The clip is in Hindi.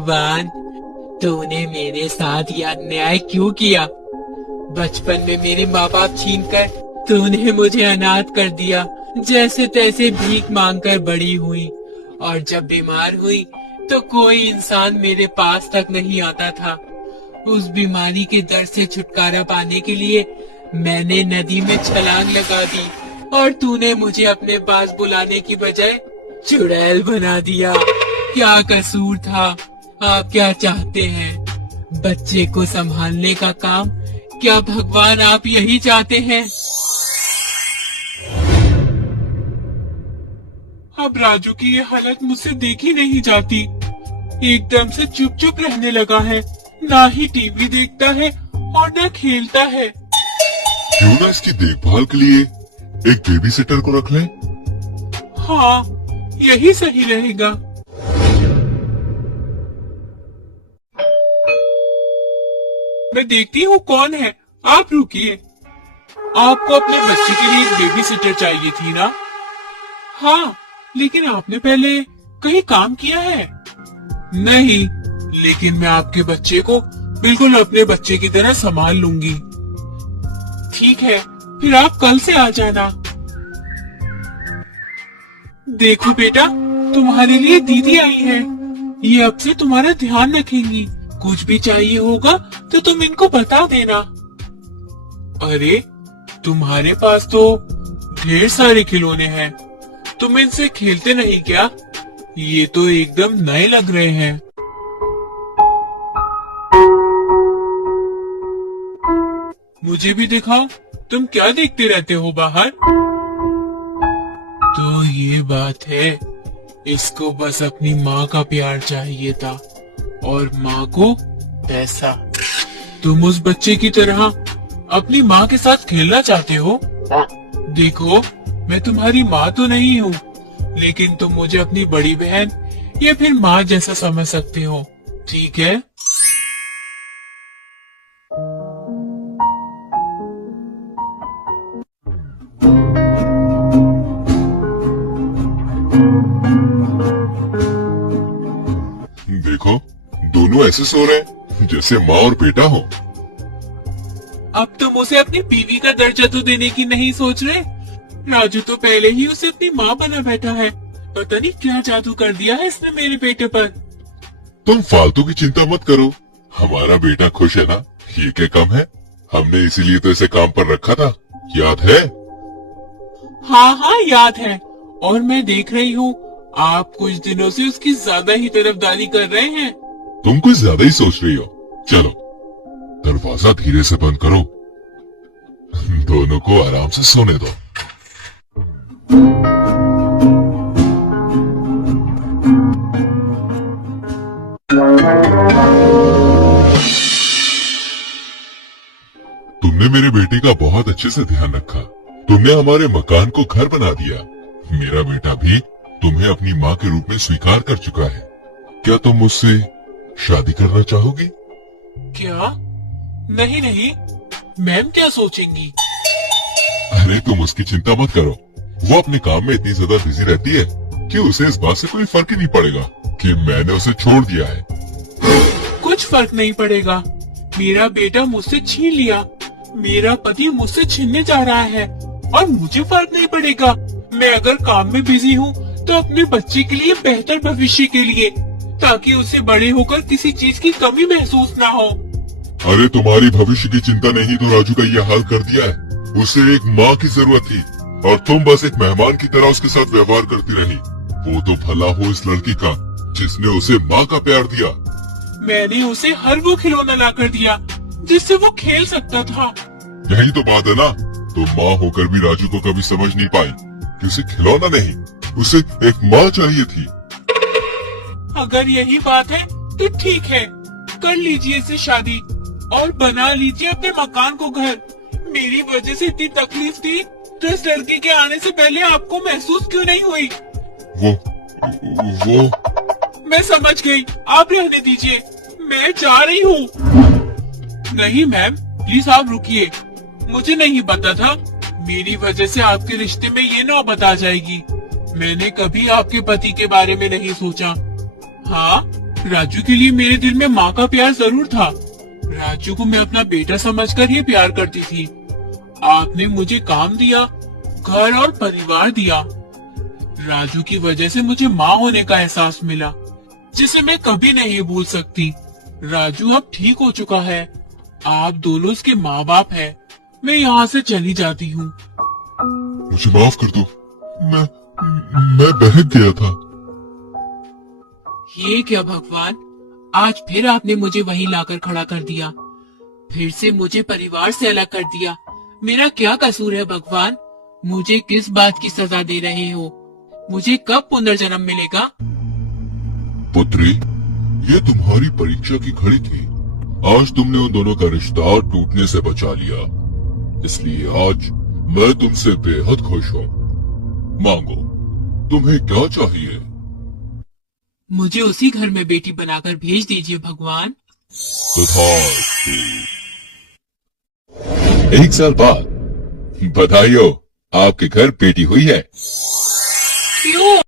वान, तूने मेरे साथ ये अन्याय क्यों किया? बचपन में मेरे माँ बाप छीनकर तूने मुझे अनाथ कर दिया। जैसे तैसे भीख मांगकर बड़ी हुई, और जब बीमार हुई तो कोई इंसान मेरे पास तक नहीं आता था। उस बीमारी के दर्द से छुटकारा पाने के लिए मैंने नदी में छलांग लगा दी, और तूने मुझे अपने पास बुलाने की बजाय चुड़ैल बना दिया। क्या कसूर था? आप क्या चाहते हैं? बच्चे को संभालने का काम? क्या भगवान आप यही चाहते हैं? अब राजू की ये हालत मुझसे देखी नहीं जाती। एकदम से चुप चुप रहने लगा है, ना ही टीवी देखता है और ना खेलता है। क्यों ना इसकी देखभाल के लिए एक बेबी सिटर को रख लें? हाँ, यही सही रहेगा। मैं देखती हूँ कौन है। आप रुकिए। आपको अपने बच्चे के लिए एक बेबी सिटर चाहिए थी ना? हाँ, लेकिन आपने पहले कहीं काम किया है? नहीं, लेकिन मैं आपके बच्चे को बिल्कुल अपने बच्चे की तरह संभाल लूंगी। ठीक है, फिर आप कल से आ जाना। देखो बेटा, तुम्हारे लिए दीदी आई है। ये अब से तुम्हारा ध्यान रखेंगी। कुछ भी चाहिए होगा तो तुम इनको बता देना। अरे, तुम्हारे पास तो ढेर सारे खिलौने हैं। तुम इनसे खेलते नहीं क्या? ये तो एकदम नए लग रहे हैं। मुझे भी दिखाओ। तुम क्या देखते रहते हो बाहर? तो ये बात है, इसको बस अपनी माँ का प्यार चाहिए था, और माँ को पैसा। तुम उस बच्चे की तरह अपनी माँ के साथ खेलना चाहते हो? देखो, मैं तुम्हारी माँ तो नहीं हूँ, लेकिन तुम मुझे अपनी बड़ी बहन या फिर माँ जैसा समझ सकते हो, ठीक है? देखो, दोनों ऐसे सो रहे हैं जैसे माँ और बेटा हो। अब तुम उसे अपनी बीवी का दर्जा तो देने की नहीं सोच रहे? राजू तो पहले ही उसे अपनी माँ बना बैठा है। पता नहीं क्या जादू कर दिया है इसने मेरे बेटे पर। तुम फालतू की चिंता मत करो, हमारा बेटा खुश है ना, ये क्या कम है? हमने इसीलिए तो इसे काम पर रखा था, याद है? हाँ हाँ, याद है। और मैं देख रही हूँ आप कुछ दिनों से उसकी ज्यादा ही तरफदारी कर रहे हैं। तुम कुछ ज्यादा ही सोच रही हो। चलो, दरवाजा धीरे से बंद करो। दोनों को आराम से सोने दो। तुमने मेरे बेटे का बहुत अच्छे से ध्यान रखा। तुमने हमारे मकान को घर बना दिया। मेरा बेटा भी तुम्हें अपनी माँ के रूप में स्वीकार कर चुका है। क्या तुम मुझसे शादी करना चाहोगी? क्या? नहीं नहीं, मैम क्या सोचेंगी? अरे, तुम उसकी चिंता मत करो। वो अपने काम में इतनी ज्यादा बिजी रहती है कि उसे इस बात से कोई फर्क ही नहीं पड़ेगा कि मैंने उसे छोड़ दिया है। कुछ फर्क नहीं पड़ेगा। मेरा बेटा मुझसे छीन लिया, मेरा पति मुझसे छीनने जा रहा है, और मुझे फर्क नहीं पड़ेगा। मैं अगर काम में बिजी हूँ तो अपने बच्चे के लिए, बेहतर भविष्य के लिए, ताकि उसे बड़े होकर किसी चीज की कमी महसूस ना हो। अरे, तुम्हारी भविष्य की चिंता ने ही तो राजू का यह हाल कर दिया है। उसे एक माँ की जरूरत थी, और तुम बस एक मेहमान की तरह उसके साथ व्यवहार करती रही। वो तो भला हो इस लड़की का जिसने उसे माँ का प्यार दिया। मैंने उसे हर वो खिलौना ला कर दिया जिससे वो खेल सकता था। यही तो बात है ना, तो माँ होकर भी राजू को कभी समझ नहीं पाई कि उसे खिलौना नहीं, उसे एक माँ चाहिए थी। अगर यही बात है तो ठीक है, कर लीजिए इससे शादी और बना लीजिए अपने मकान को घर। मेरी वजह से इतनी तकलीफ थी तो इस लड़की के आने से पहले आपको महसूस क्यों नहीं हुई? वो मैं समझ गई, आप रहने दीजिए, मैं जा रही हूँ। नहीं मैम, प्लीज आप रुकिए। मुझे नहीं पता था मेरी वजह से आपके रिश्ते में ये नौबत आ जाएगी। मैंने कभी आपके पति के बारे में नहीं सोचा। हाँ, राजू के लिए मेरे दिल में माँ का प्यार जरूर था। राजू को मैं अपना बेटा समझकर ही प्यार करती थी। आपने मुझे काम दिया, घर और परिवार दिया। राजू की वजह से मुझे माँ होने का एहसास मिला, जिसे मैं कभी नहीं भूल सकती। राजू अब ठीक हो चुका है। आप दोनों उसके माँ बाप हैं। मैं यहाँ से चली जाती हूँ। मुझे माफ कर दो, मैं बहक गया था। ये क्या भगवान, आज फिर आपने मुझे वहीं लाकर खड़ा कर दिया। फिर से मुझे परिवार से अलग कर दिया। मेरा क्या कसूर है भगवान? मुझे किस बात की सजा दे रहे हो? मुझे कब पुनर्जन्म मिलेगा? पुत्री, ये तुम्हारी परीक्षा की घड़ी थी। आज तुमने उन दोनों का रिश्ता टूटने से बचा लिया, इसलिए आज मैं तुमसे बेहद खुश हूँ। मांगो, तुम्हें क्या चाहिए? मुझे उसी घर में बेटी बनाकर भेज दीजिए भगवान। तथास्तु। 1 साल बाद बधाई हो, आपके घर बेटी हुई है। क्यों?